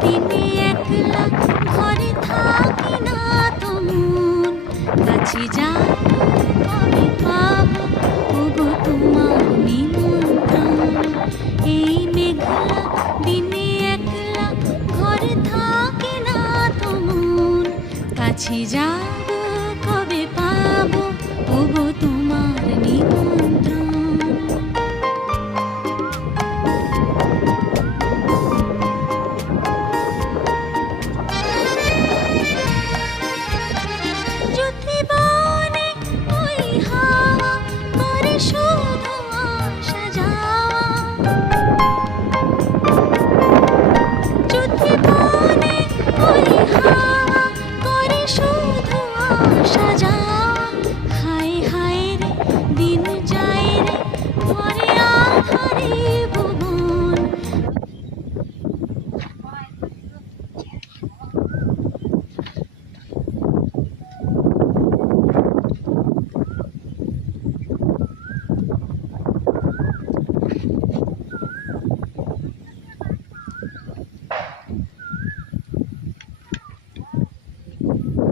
দিনে একলা ঘরে থাকি না তুমুন, কাছে যাব কবে পাবো ওগো তোমার নিমন্ত্রণ। এই মেঘলা দিনে একলা ঘরে থাকি না তুমুন, কাছে যাব